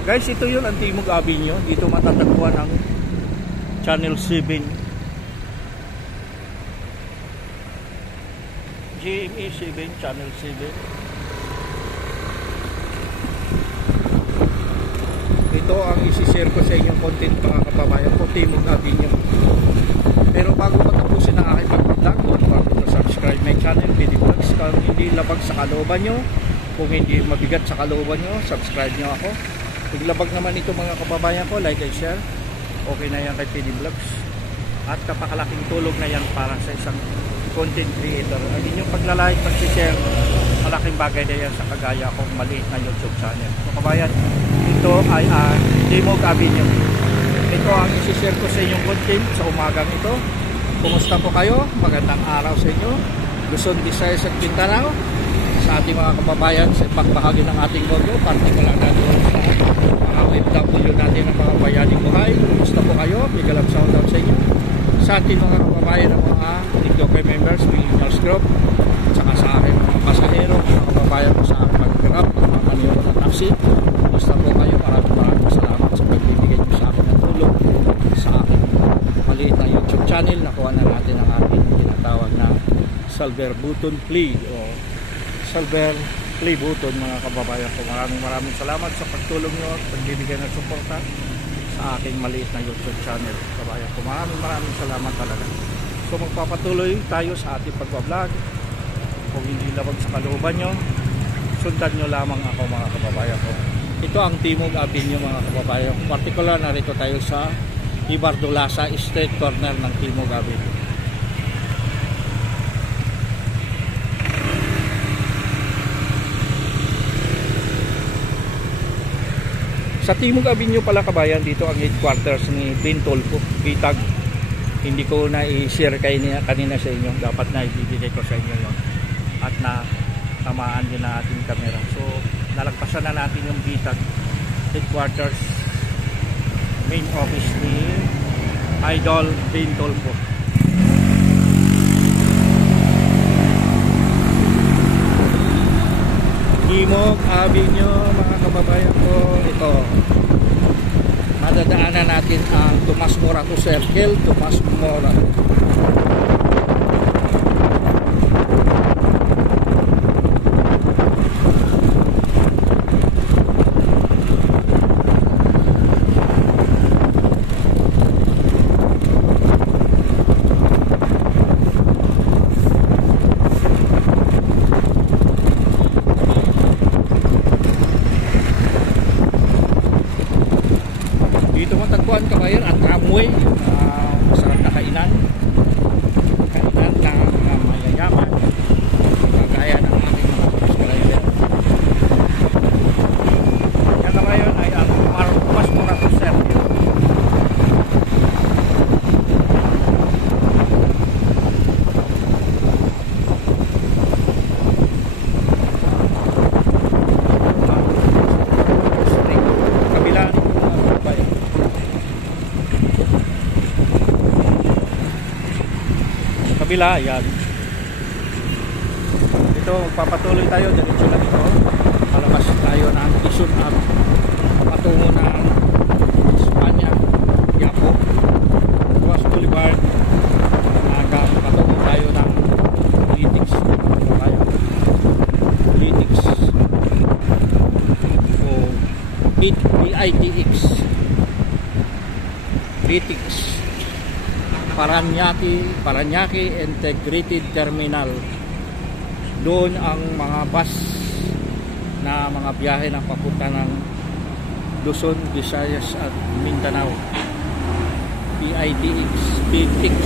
Guys, ito yun ang Timog Avenue. Dito matatagpuan ang Channel 7. GMA 7, Channel 7. Ito ang isi-share ko sa inyong content mga kababayan ko, Timog Avenue. Pero bago matapusin ang aking pag-vlog, kung bago to subscribe my channel, PD Vlogs. Kung hindi labag sa kalooban nyo, kung hindi mabigat sa kalooban nyo, subscribe nyo ako. Paglabag naman ito mga kababayan ko, like and share. Okay na yan kay PD Vlogs. At kapakalaking tulog na yan para sa isang content creator. Ang inyong paglalike, pag-share, malaking bagay na yan sa kagaya kong maliit na YouTube channel. So kabayan, ito ay Timog Avenue. Ito ang isi-share ko sa inyong content sa umagang ito. Kumusta po kayo? Magandang araw sa inyo. Luzon, Visayas at Mindanao. Sa ating mga kababayan sa ibang bahagi ng ating mundo, partikular na doon sa mga OFW natin ng mga bayaning buhay. Kumusta po kayo? Big love shout out sa inyo. Sa ating mga kababayan ng mga TikToker members, Millionaires Group, at saka sa aking mga pasahero, mga kababayan ko sa aking mag-grab, mga maniyoro ng taxi. Kumusta po kayo? Maraming salamat sa pagbibigay nyo sa akin ng tulong sa aking maliit na YouTube channel. Nakuha na natin ang ating tinatawag na Silver Button Play o Silver Play Button mga kababayan ko. Maraming salamat sa pagtulong nyo at pagbibigay ng suporta sa aking maliit na YouTube channel kababayan ko. Maraming salamat talaga. So magpapatuloy tayo sa ating pag-vlog. Kung hindi labag sa kalooban nyo, sundan nyo lamang ako mga kababayan ko. Ito ang Timog Avenue mga kababayan ko. Partikular narito tayo sa Ibardulasa Street corner ng Timog Avenue. Sa Timog Avenue pala kabayan, dito ang headquarters ni Bintolpo, Bitag. Hindi ko na i-share kanina sa inyo. Dapat na ibibigay ko sa inyo yun. At na tamaan din na ating camera. So, nalagpasan na natin yung Bitag headquarters, main office ni Idol Bintolpo. Timog Avenue mga kababayan ko. Ito madadaanan natin ang Tomas Morato Circle. Tomas Morato. Dito matagpuan kabayan ang tramway, masarap na kainan ng mayayaman kagaya ng ating mga subscriber. Yan kabayan ay ang Tomas Morato Circle. Kabila, yan. Ito, magpapatuloy tayo. Diretso lang ito. Palabas tayo ng Quezon Ave. Patungo ng Espanya, Yapo, Roas Boulevard. Patungo tayo ng Politics. Politics. O PITX. Politics. Paranaque Integrated Terminal. Doon ang mga bus na mga biyahe na papunta ng Luzon, Visayas at Mindanao. PITX.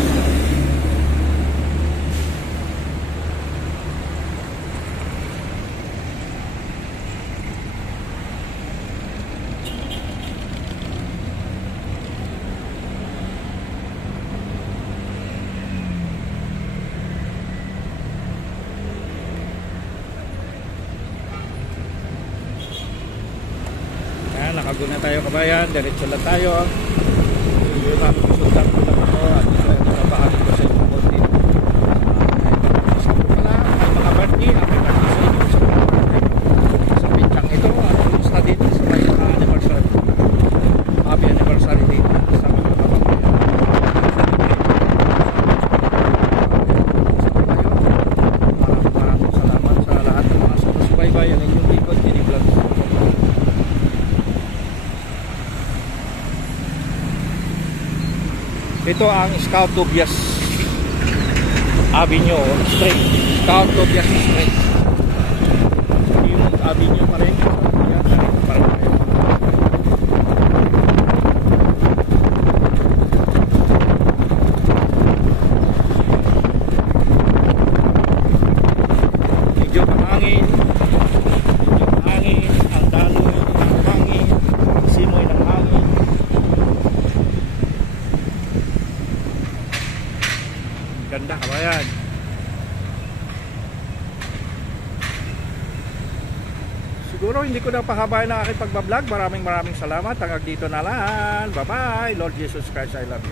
Nakago na tayo kabayan, diretso lang tayo. Yung sundan ko lang ako at nabahagi ko sa inyong konti. Sa pala, may mga birthday, happy birthday sa inyo sa pintang ito. At kumusta dito sa may anniversary. Ito ang Scout Tobias Avenue Street. Scout Tobias Street. Yung Avenue pa rin. Yan, parang medyo mahangin. Medyo mahangin. Ang daloy ng hangin. Simoy ng hangin. Ganda kabayan. Siguro hindi ko na pahabayan ang aking pagbablog. Maraming salamat. Hanggang dito na lang. Bye bye. Lord Jesus Christ, I love you.